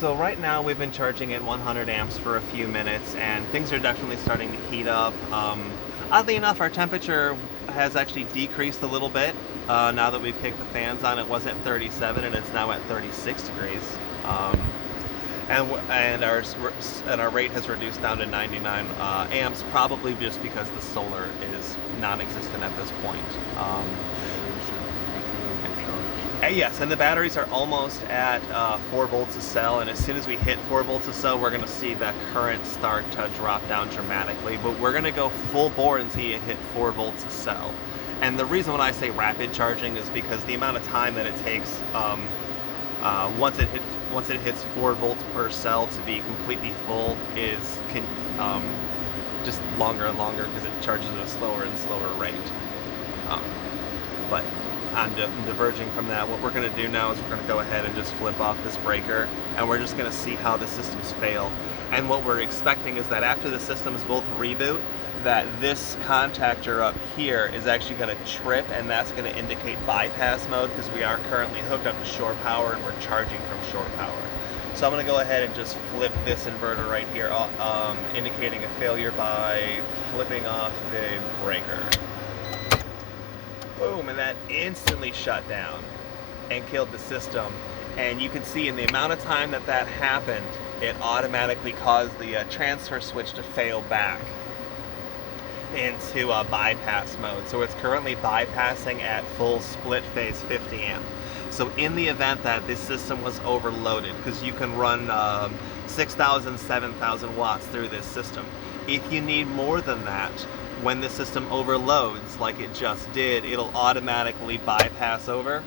So right now we've been charging at 100 amps for a few minutes, and things are definitely starting to heat up. Oddly enough, our temperature has actually decreased a little bit. Now that we've kicked the fans on, it was at 37 and it's now at 36 degrees. And our rate has reduced down to 99 amps, probably just because the solar is non-existent at this point. Yes, and the batteries are almost at 4 volts a cell, and as soon as we hit 4 volts a cell, we're going to see that current start to drop down dramatically. But we're going to go full bore until you hit 4 volts a cell. And the reason when I say rapid charging is because the amount of time that it takes once it hits 4 volts per cell to be completely full is just longer and longer because it charges at a slower and slower rate. But I'm diverging from that. What we're going to do now is we're going to go ahead and just flip off this breaker, and we're just going to see how the systems fail. And what we're expecting is that after the systems both reboot, that this contactor up here is actually going to trip, and that's going to indicate bypass mode because we are currently hooked up to shore power and we're charging from shore power. So I'm going to go ahead and just flip this inverter right here, indicating a failure by flipping off the breaker. Boom, and that instantly shut down and killed the system. And you can see in the amount of time that that happened, it automatically caused the transfer switch to fail back into bypass mode. So it's currently bypassing at full split phase 50 amp. So in the event that this system was overloaded, because you can run 6,000, 7,000 watts through this system. If you need more than that, when the system overloads, like it just did, it'll automatically bypass over.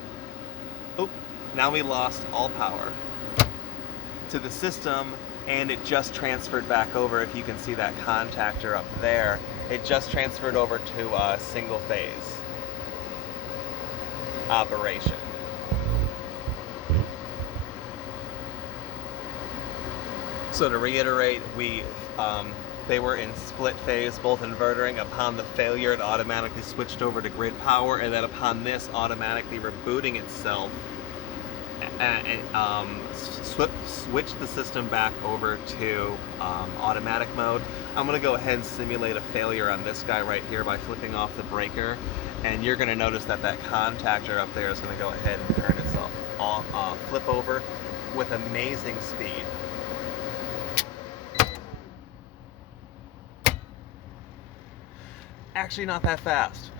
Oop, now we lost all power to the system, and it just transferred back over. If you can see that contactor up there, it just transferred over to a single phase operation. So to reiterate, they were in split phase, both invertering. Upon the failure, it automatically switched over to grid power, and then upon this, automatically rebooting itself and switch the system back over to automatic mode. I'm going to go ahead and simulate a failure on this guy right here by flipping off the breaker, and you're going to notice that that contactor up there is going to go ahead and turn itself off, flip over with amazing speed. Actually not that fast.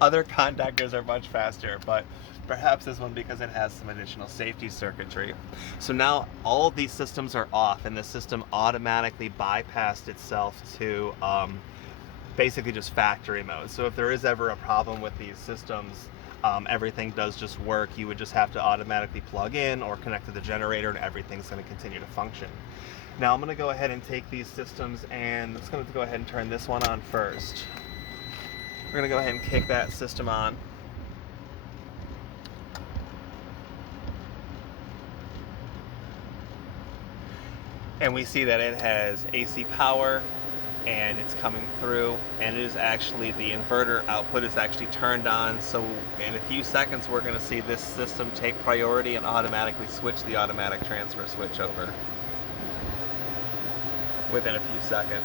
Other contactors are much faster, but perhaps this one because it has some additional safety circuitry. So now all of these systems are off, and the system automatically bypassed itself to basically just factory mode. So if there is ever a problem with these systems, everything does just work. You would just have to automatically plug in or connect to the generator, and everything's going to continue to function. Now I'm going to go ahead and take these systems, and I'm just going to go ahead and turn this one on first. We're going to go ahead and kick that system on. And we see that it has AC power, and it's coming through, and it is actually, the inverter output is actually turned on. So in a few seconds we're going to see this system take priority and automatically switch the automatic transfer switch over within a few seconds.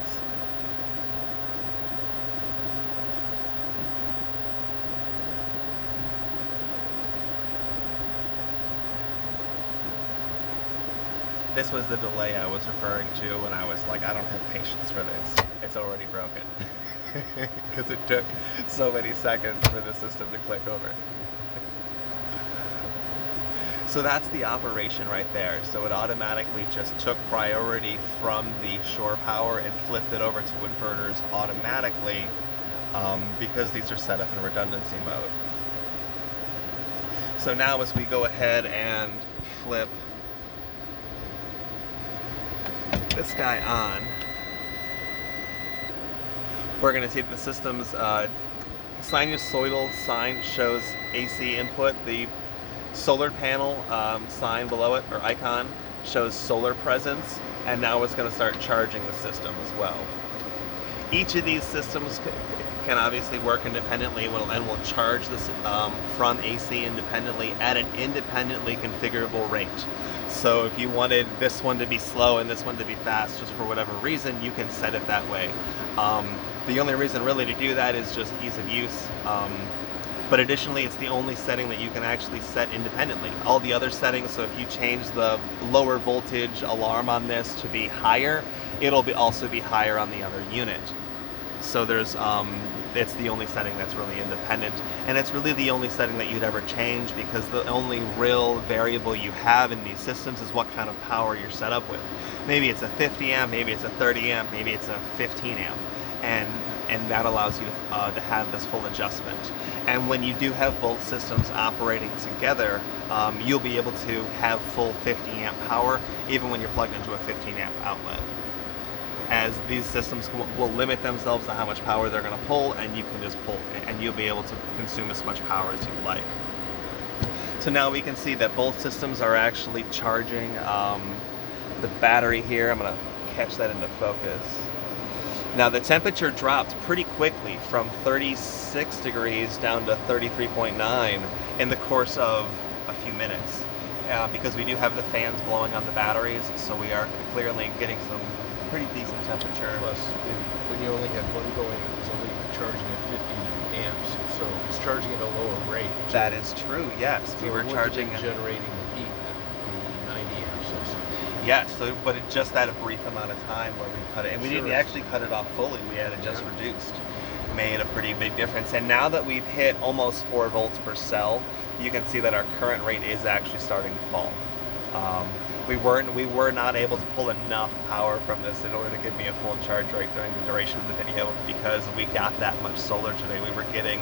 This was the delay I was referring to when I was like, I don't have patience for this. It's already broken. Because it took so many seconds for the system to click over. So that's the operation right there. So it automatically just took priority from the shore power and flipped it over to inverters automatically because these are set up in redundancy mode. So now as we go ahead and flip this guy on, we're going to see that the system's sinusoidal sign shows AC input. The solar panel sign below it, or icon, shows solar presence, and now it's going to start charging the system as well. Each of these systems can obviously work independently and will charge this from AC independently at an independently configurable rate. So if you wanted this one to be slow and this one to be fast, just for whatever reason, you can set it that way. The only reason really to do that is just ease of use. But additionally, it's the only setting that you can actually set independently. All the other settings, so if you change the lower voltage alarm on this to be higher, it'll also be higher on the other unit. So there's, it's the only setting that's really independent, and it's really the only setting that you'd ever change, because the only real variable you have in these systems is what kind of power you're set up with. Maybe it's a 50 amp, maybe it's a 30 amp, maybe it's a 15 amp, and that allows you to have this full adjustment. And when you do have both systems operating together, you'll be able to have full 50 amp power even when you're plugged into a 15 amp outlet, as these systems will limit themselves to how much power they're going to pull, and you can just pull, and you'll be able to consume as much power as you'd like. So now we can see that both systems are actually charging the battery here. I'm going to catch that into focus. Now the temperature dropped pretty quickly from 36 degrees down to 33.9 in the course of a few minutes, because we do have the fans blowing on the batteries, so we are clearly getting some pretty decent temperature. Plus, when you only had one going, it was only charging at 50 amps, so it's charging at a lower rate. That is true, yes. So we were charging generating the heat at 90 amps or so. Yes, so, but it just at a brief amount of time where we cut it, and we didn't actually cut it off fully, we had it just reduced. Made a pretty big difference, and now that we've hit almost 4 volts per cell, you can see that our current rate is actually starting to fall. We were not able to pull enough power from this in order to give me a full charge rate during the duration of the video, because we got that much solar today. We were getting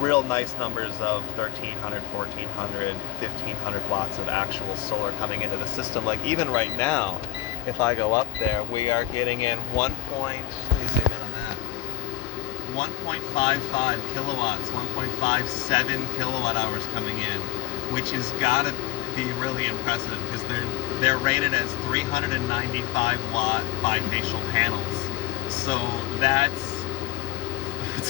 real nice numbers of 1,300, 1,400, 1,500 watts of actual solar coming into the system. Like even right now, if I go up there, we are getting in 1.55 kilowatts, 1.57 kilowatt hours coming in, which has got to be really impressive, because they're rated as 395 watt bifacial panels. So that's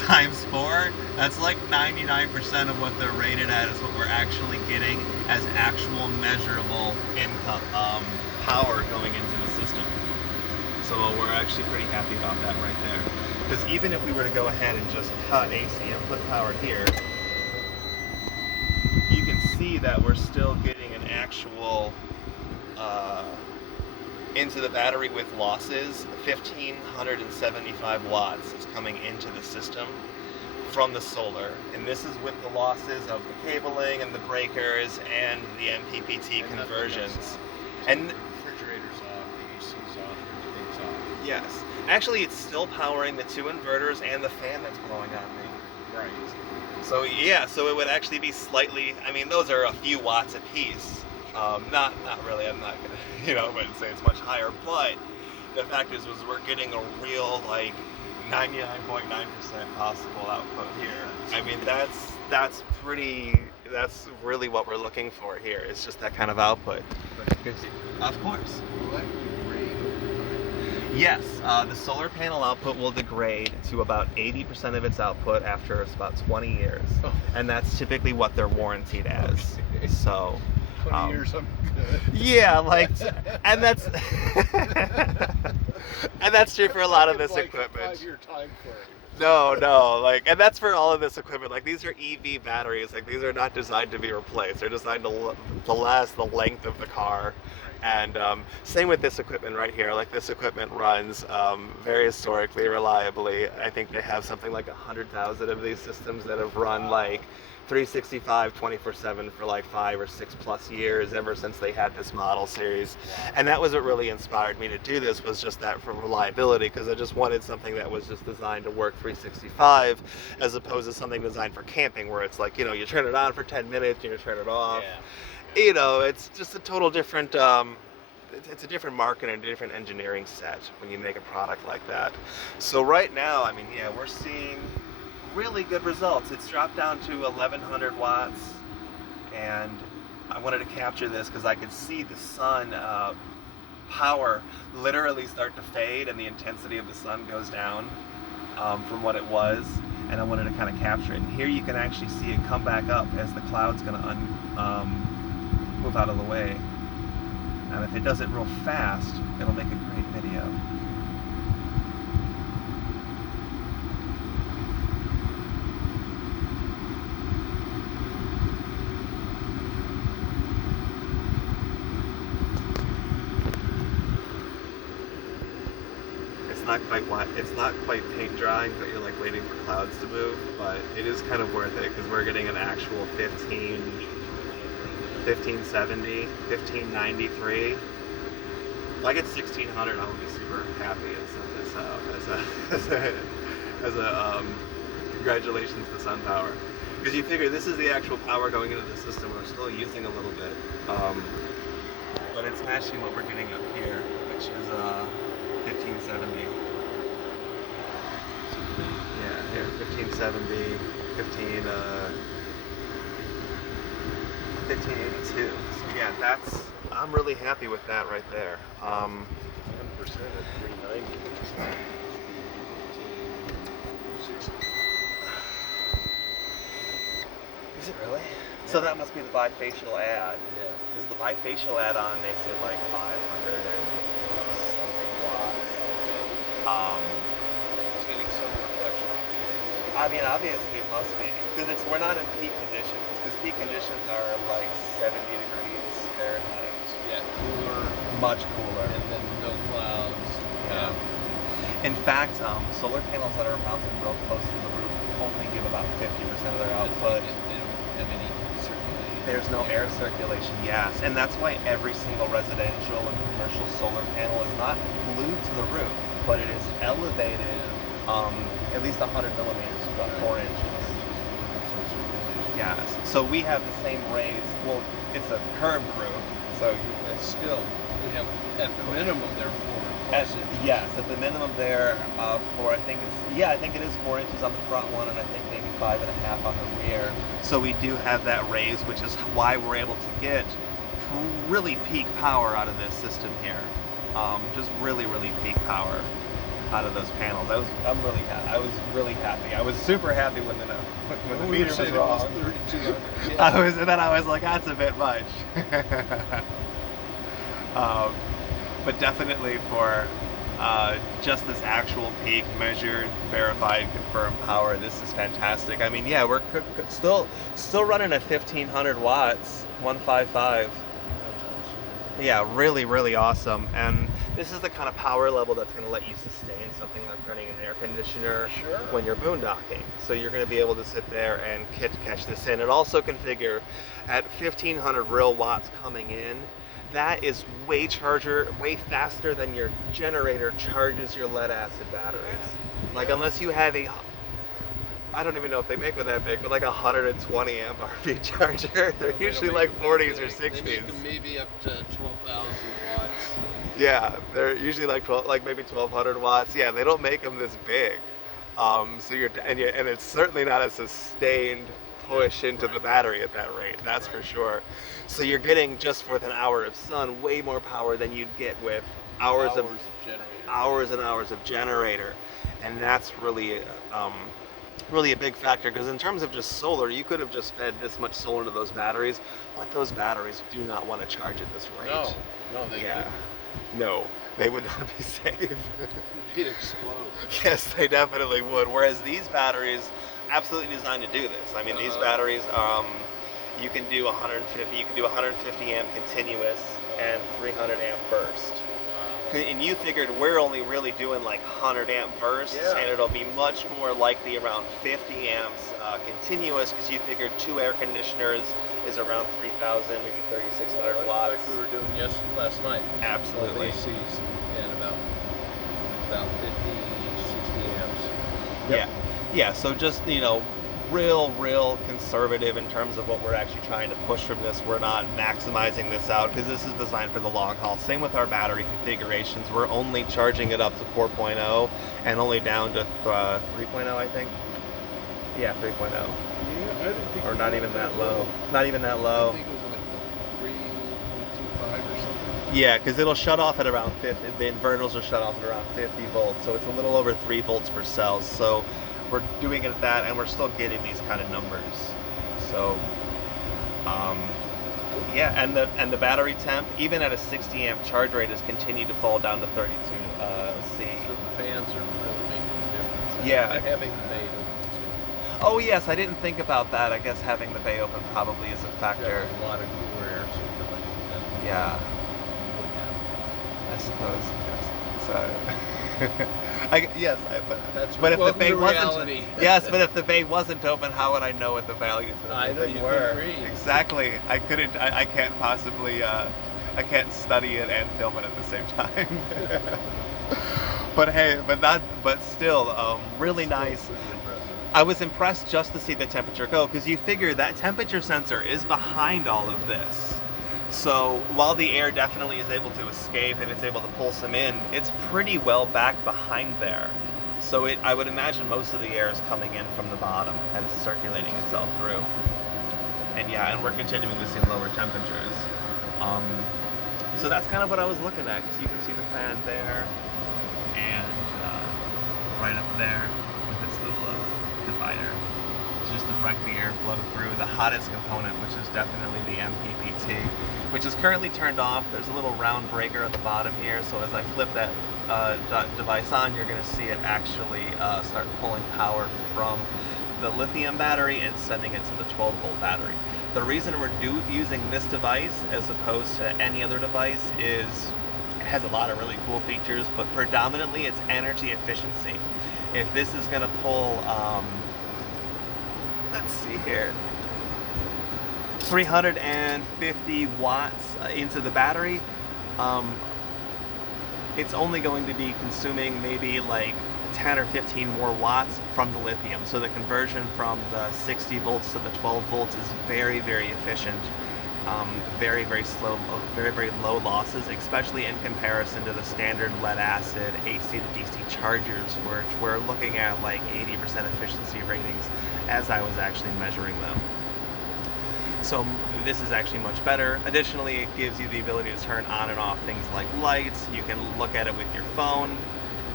times 4, that's like 99% of what they're rated at is what we're actually getting as actual measurable income power going into the system. So we're actually pretty happy about that right there. Because even if we were to go ahead and just cut AC input power here, you can see that we're still getting an actual into the battery with losses. 1,575 watts is coming into the system from the solar, and this is with the losses of the cabling and the breakers and the Mppt conversions. And the refrigerator's off, the AC's off, everything's off. Yes, actually it's still powering the 2 inverters and the fan that's blowing on me. Right. So yeah, so it would actually be slightly, I mean, those are a few watts a piece. Not really, I'm not gonna, I wouldn't say it's much higher, but the fact is we're getting a real, like, 99.9% possible output here. I mean, that's really what we're looking for here. It's just that kind of output. Of course. Yes, the solar panel output will degrade to about 80% of its output after about 20 years. Oh. And that's typically what they're warranted as. Okay. So 20 years, I'm good. Yeah, like, and that's and that's true for a lot of this equipment. 5-year time frame. No, like, and that's for all of this equipment. Like, these are EV batteries. Like, these are not designed to be replaced. They're designed to last the length of the car. And same with this equipment right here. Like, this equipment runs very historically, reliably. I think they have something like 100,000 of these systems that have run like 365 24/7 for like 5 or 6 plus years, ever since they had this model series. And that was what really inspired me to do this, was just that for reliability, because I just wanted something that was just designed to work 365, as opposed to something designed for camping, where it's like, you turn it on for 10 minutes and you turn it off. Yeah. It's just a total different, it's a different market and a different engineering set when you make a product like that. So right now, I mean, yeah, we're seeing really good results. It's dropped down to 1,100 watts, and I wanted to capture this because I could see the sun power literally start to fade, and the intensity of the sun goes down from what it was, and I wanted to kind of capture it. And here you can actually see it come back up as the cloud's going to move out of the way. if it does it real fast, it'll make a great video. It's not quite paint drying, but you're like waiting for clouds to move, but it is kind of worth it because we're getting an actual 1570, 1593. If I get 1600, I'll be super happy as a congratulations to SunPower. Because you figure this is the actual power going into the system. We're still using a little bit, but it's matching what we're getting up here, which is 1570. Yeah, here 1570, 1582. So yeah, I'm really happy with that right there. 10% at 390. Is it really? So that must be the bifacial add. Yeah. Because the bifacial add-on makes it like 500 and something watts. It's getting some reflection. I mean, obviously it must be, because we're not in peak conditions, because peak conditions are like 70 degrees Fahrenheit. Yeah, cooler. Much cooler. And then no clouds. Yeah. In fact, solar panels that are mounted real close to the roof only give about 50% of their output. They don't have any circulation. There's no air circulation, yes. And that's why every single residential and commercial solar panel is not glued to the roof, but it is elevated at least 100 millimeters, about 4 inches. Yes. So we have the same raise. Well, it's a curved roof, so But still, we have, at the minimum, they're 4 at, inches. yes, at the minimum there for I think it is 4 inches on the front one, and I think maybe 5.5 on the rear. So we do have that raise, which is why we're able to get really peak power out of this system here. Just really peak power out of those panels. I was really happy. I was super happy when the meter was wrong. 3,200. And then I was like, that's a bit much. But definitely for just this actual peak, measured, verified, confirmed power, this is fantastic. I mean, yeah, we're still running at 1500 watts, 155. Yeah, really awesome. And this is the kind of power level that's going to let you sustain something like running an air conditioner when you're boondocking. So you're going to be able to sit there and catch this in. It also configure at 1500 real watts coming in. That is way faster than your generator charges your lead acid batteries. Like, unless you have I don't even know if they make one that big, but like 120 amp RV charger. They're usually like 40s or 60s. They make them maybe up to 12,000 watts. Yeah, they're usually like maybe 1,200 watts. Yeah, they don't make them this big. So and it's certainly not a sustained push into the battery at that rate. That's for sure. So you're getting, just with an hour of sun, way more power than you'd get with hours and hours of generator, and that's really a big factor, because in terms of just solar, you could have just fed this much solar into those batteries, but those batteries do not want to charge at this rate. No, they couldn't. No, they would not be safe. They'd explode. Yes, they definitely would. Whereas these batteries, absolutely designed to do this. I mean, these batteries, you can do 150 amp continuous and 300 amp burst. And you figured we're only really doing like 100 amp bursts, and it'll be much more likely around 50 amps continuous, because you figured 2 air conditioners is around 3,000, maybe 3,600 watts. Like we were doing last night. Absolutely. ACs and about 50, 60 amps. Yep. Yeah. So just, real conservative in terms of what we're actually trying to push from this. We're not maximizing this out, because this is designed for the long haul. Same with our battery configurations. We're only charging it up to 4.0 and only down to 3.0, I think. Yeah, 3.0. Yeah, I didn't think Or not even that low. Not even that low. I think it was like 3.25 or something. Yeah, because it'll shut off at around 50. The inverters will shut off at around 50 volts, so it's a little over 3 volts per cell. So we're doing it at that, and we're still getting these kind of numbers. So, Yeah, and the battery temp, even at a 60 amp charge rate, has continued to fall down to 32 C. So the fans are really making a difference. Yeah. And having the bay open too. Oh yes, I didn't think about that. I guess having the bay open probably is a factor. A lot of cool air circulating. Yeah. I suppose. So. But if the bay wasn't, yes, but if the bay wasn't open, how would I know what the values of everything were? Exactly. I couldn't. I can't possibly. I can't study it and film it at the same time. But hey, but still, really nice. I was impressed just to see the temperature go, because you figure that temperature sensor is behind all of this. So while the air definitely is able to escape and it's able to pull some in, it's pretty well back behind there. So I would imagine most of the air is coming in from the bottom and it's circulating itself through. And yeah, and we're continuing to see lower temperatures. So that's kind of what I was looking at, because you can see the fan there and right up there with this little divider. Just to direct the airflow through. The hottest component, which is definitely the Mppt, which is currently turned off. There's a little round breaker at the bottom here, so as I flip that device on, you're going to see it actually start pulling power from the lithium battery and sending it to the 12 volt battery. The reason we're using this device as opposed to any other device is it has a lot of really cool features, but predominantly it's energy efficiency. If this is going to pull let's see here, 350 watts into the battery, it's only going to be consuming maybe like 10 or 15 more watts from the lithium. So the conversion from the 60 volts to the 12 volts is very, very efficient. Very, very slow, very, very low losses, especially in comparison to the standard lead acid AC to DC chargers, which we're looking at like 80% efficiency ratings as I was actually measuring them. So this is actually much better. Additionally, it gives you the ability to turn on and off things like lights. You can look at it with your phone,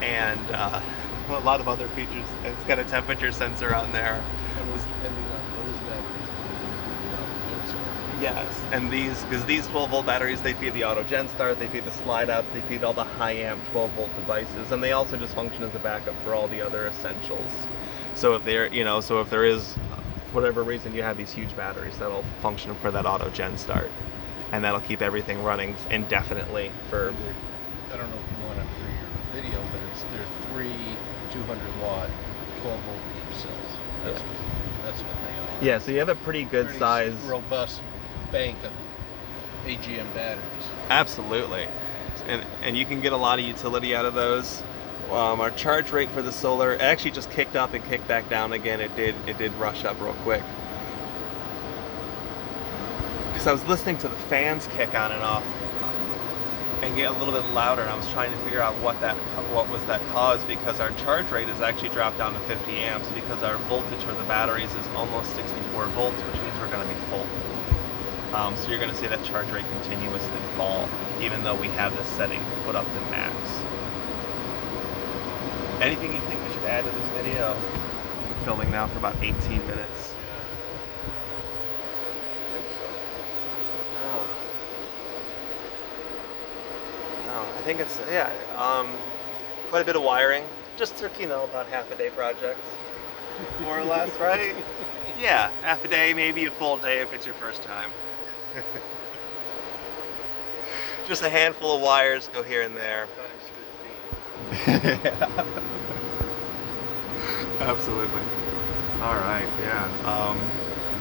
and a lot of other features. It's got a temperature sensor on there. Yes, and because these 12 volt batteries, they feed the auto gen start, they feed the slide outs, they feed all the high amp 12 volt devices, and they also just function as a backup for all the other essentials. So if there is, for whatever reason, you have these huge batteries, that'll function for that auto gen start, and that'll keep everything running indefinitely for. I don't know if you want it for your video, but they're 3 200 watt 12 volt cells. That's what they are. Yeah, so you have a pretty good size, robust bank of AGM batteries. Absolutely, and you can get a lot of utility out of those. Our charge rate for the solar actually just kicked up and kicked back down again. It did rush up real quick, because I was listening to the fans kick on and off and get a little bit louder, and I was trying to figure out what was that cause, because our charge rate has actually dropped down to 50 amps because our voltage for the batteries is almost 64 volts, which means we're going to be full. So you're going to see that charge rate continuously fall, even though we have this setting put up to max. Anything you think we should add to this video? I'm filming now for about 18 minutes. I think it's, quite a bit of wiring. Just took, about half a day project, more or less, right? Yeah, half a day, maybe a full day if it's your first time. Just a handful of wires go here and there. Absolutely. All right, yeah.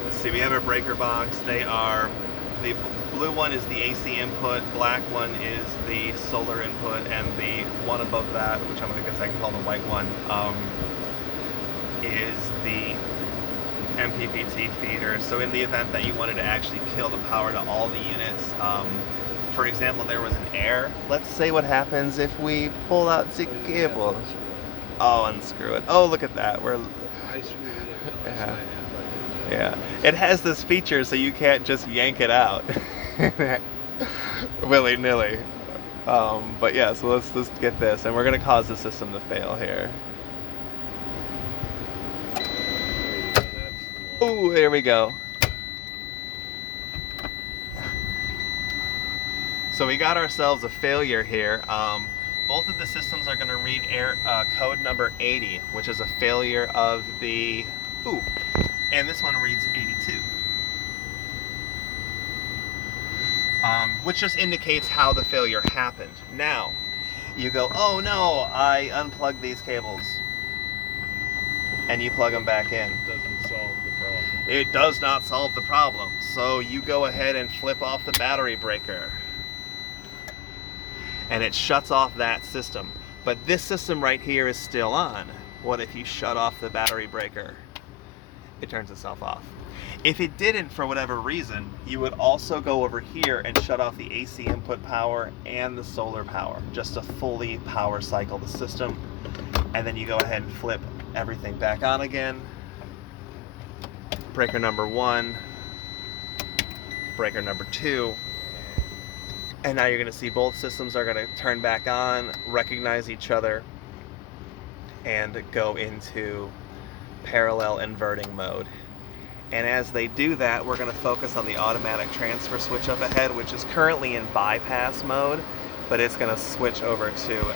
Let's see, we have our breaker box. The blue one is the AC input, black one is the solar input, and the one above that, which I guess I can call the white one, is the Mppt feeder. So in the event that you wanted to actually kill the power to all the units, for example, there was an error. Let's say what happens if we pull out the cable. Oh, unscrew it. Oh, look at that. Yeah. It has this feature so you can't just yank it out willy-nilly. But yeah, so let's just get this, and we're going to cause the system to fail here. Oh, there we go. So we got ourselves a failure here. Both of the systems are going to read code number 80, which is a failure of the... Ooh, and this one reads 82. Which just indicates how the failure happened. Now, you go, oh no, I unplugged these cables. And you plug them back in. It doesn't solve the problem. It does not solve the problem. So you go ahead and flip off the battery breaker. And it shuts off that system. But this system right here is still on. What if you shut off the battery breaker? It turns itself off. If it didn't, for whatever reason, you would also go over here and shut off the AC input power and the solar power, just to fully power cycle the system. And then you go ahead and flip everything back on again. Breaker number 1, breaker number 2. And now you're going to see both systems are going to turn back on, recognize each other, and go into parallel inverting mode. And as they do that, we're going to focus on the automatic transfer switch up ahead, which is currently in bypass mode, but it's going to switch over to,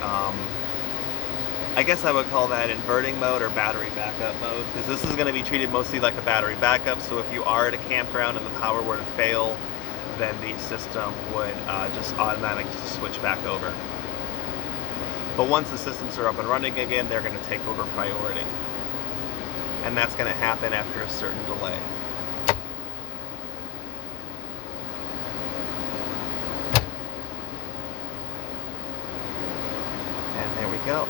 I guess I would call that inverting mode or battery backup mode, because this is going to be treated mostly like a battery backup. So if you are at a campground and the power were to fail, then the system would just automatically switch back over. But once the systems are up and running again, they're going to take over priority. And that's going to happen after a certain delay. And there we go.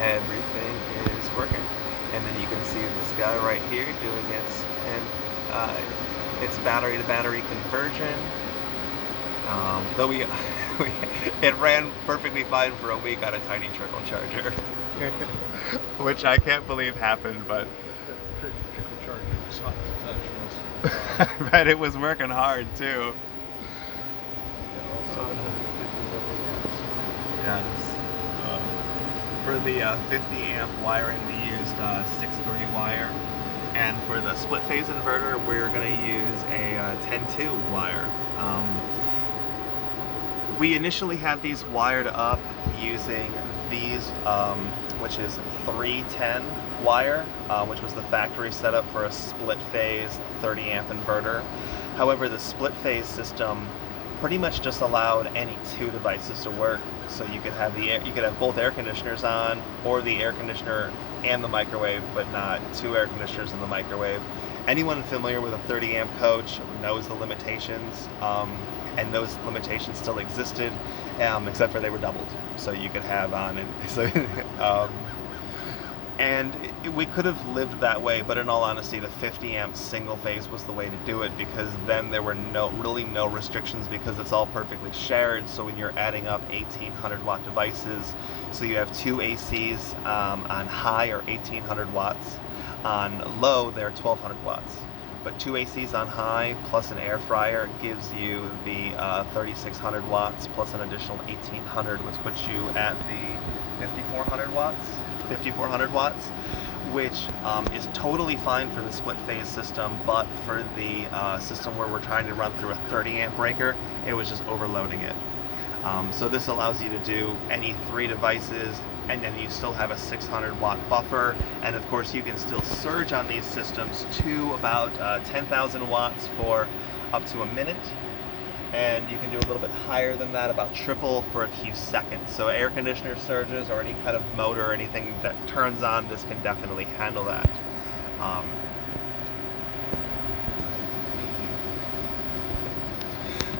Everything is working. And then you can see this guy right here doing its battery to battery conversion. Though it ran perfectly fine for a week on a tiny trickle charger. Which I can't believe happened, but Trickle charger was hot to touch. I bet it was working hard too. Yes. For the 50 amp wiring, we used 6-3 wire, and for the split phase inverter, we're going to use a 10-2 wire. We initially had these wired up using these, which is 310 wire, which was the factory setup for a split phase 30 amp inverter. However, the split phase system pretty much just allowed any 2 devices to work. So you could have both air conditioners on, or the air conditioner and the microwave, but not 2 air conditioners in the microwave. Anyone familiar with a 30 amp coach knows the limitations, and those limitations still existed, except for they were doubled. So you could have on, and we could have lived that way, but in all honesty, the 50 amp single phase was the way to do it, because then there were really no restrictions, because it's all perfectly shared. So when you're adding up 1800 watt devices, so you have 2 ACs on high are 1800 watts, on low they're 1200 watts. But 2 ACs on high plus an air fryer gives you the 3600 watts plus an additional 1800, which puts you at the 5400 watts, which is totally fine for the split phase system, but for the system where we're trying to run through a 30 amp breaker, it was just overloading it. So this allows you to do any 3 devices, and then you still have a 600 watt buffer, and of course you can still surge on these systems to about 10,000 watts for up to a minute, and you can do a little bit higher than that, about triple, for a few seconds. So air conditioner surges or any kind of motor or anything that turns on, this can definitely handle that.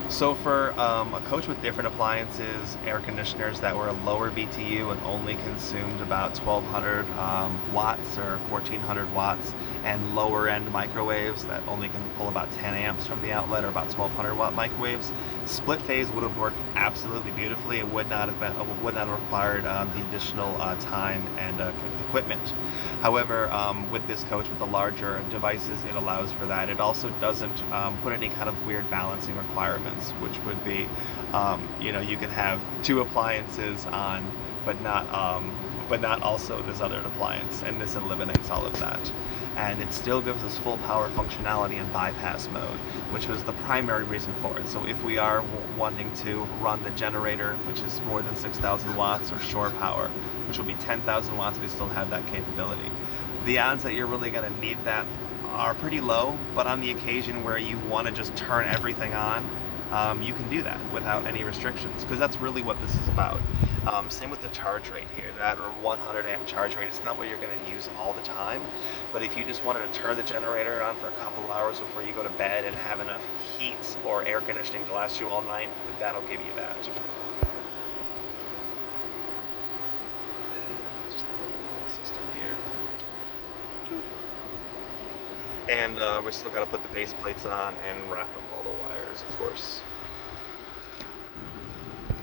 So for a coach with different appliances, air conditioners that were a lower BTU and only consumed about 1200 watts or 1400 watts, and lower end microwaves that only can pull about 10 amps from the outlet, or about 1200 watt microwaves, split phase would have worked absolutely beautifully. It would not have required the additional time and equipment. However, with this coach with the larger devices, it allows for that. It also doesn't put any kind of weird balancing requirements, which would be, you could have 2 appliances on, but not but not also this other appliance, and this eliminates all of that. And it still gives us full power functionality in bypass mode, which was the primary reason for it. So if we are wanting to run the generator, which is more than 6,000 watts, or shore power, which will be 10,000 watts, we still have that capability. The odds that you're really going to need that are pretty low, but on the occasion where you want to just turn everything on, you can do that without any restrictions, because that's really what this is about. Same with the charge rate here. That 100 amp charge rate, it's not what you're going to use all the time, but if you just wanted to turn the generator on for a couple of hours before you go to bed and have enough heat or air conditioning to last you all night, that'll give you that. Just a little system here. And we still got to put the base plates on and wrap up all the wires, of course.